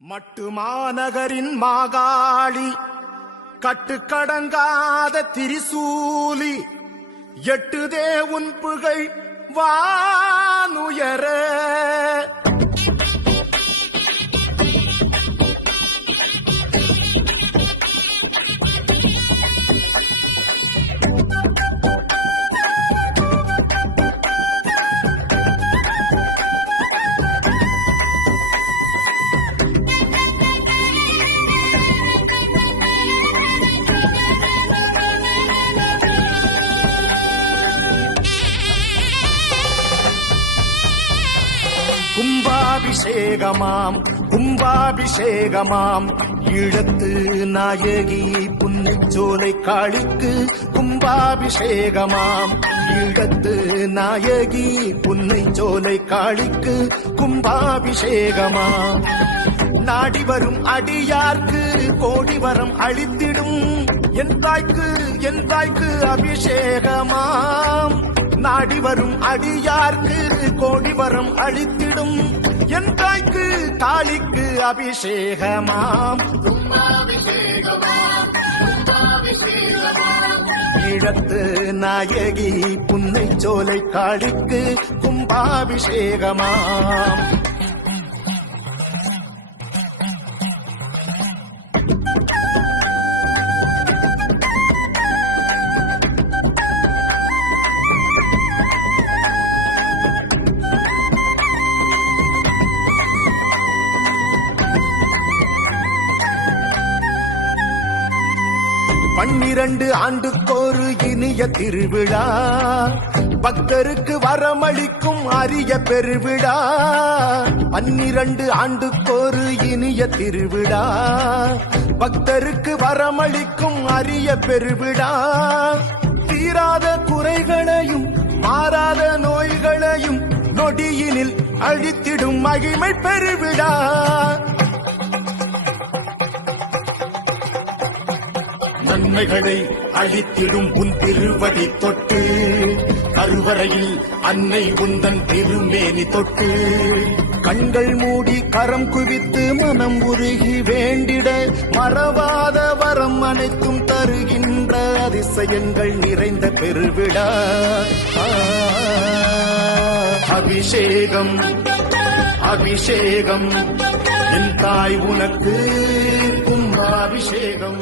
மட்டு மாநகரின் மாகாளி கட்டுக்கடங்காத திரிசூலி எட்டுதே உன் புகழ் வானுயர கும்பாபிஷேகமாம் கும்பாபிஷேகமாம் ஈழத்து நாயகி புன்னைச்சோலை காளிக்கு கும்பாபிஷேகமாம் ஈழத்து நாயகி புன்னைச்சோலை காளிக்கு கும்பாபிஷேகமாம் நாடி வரும் அடியார்க்கு கோடி வரம் அளித்திடும் என் தாய்க்கு அபிஷேகமாம் நாடி வரும் அடியார்க்கு கோடி வரம் அளித்திடும் என் தாய்க்கு காளிக்கு அபிஷேகமாம் ஈழத்து நாயகி புன்னைச்சோலை காளிக்கு கும்பாபிஷேகமாம் பன்னிரண்டு ஆண்டுக்கொரு இனிய திருவிழா பக்தருக்கு வரமளிக்கும் அரிய பெருவிழா 12 ஆண்டுக்கொரு இனிய திருவிழா பக்தருக்கு வரமளிக்கும் அரிய பெருவிழா தீராத குறைகளையும் மாறாத நோய்களையும் நொடியினில் அழித்திடும் மகிமை பெருவிழா நன்மைகளை அளித்திடும் உன் திருவடி தொட்டு கருவறையில் அன்னை உந்தன் திருமேனி தொட்டு கண்கள் மூடி கரம் குவித்து மனம் உருகி வேண்டிட மறவாத வரம் அனைத்தும் தருகின்ற அதிசயங்கள் நிறைந்த பெருவிழா அபிஷேகம் அபிஷேகம் என் தாய் உனக்கு கும்பாபிஷேகம்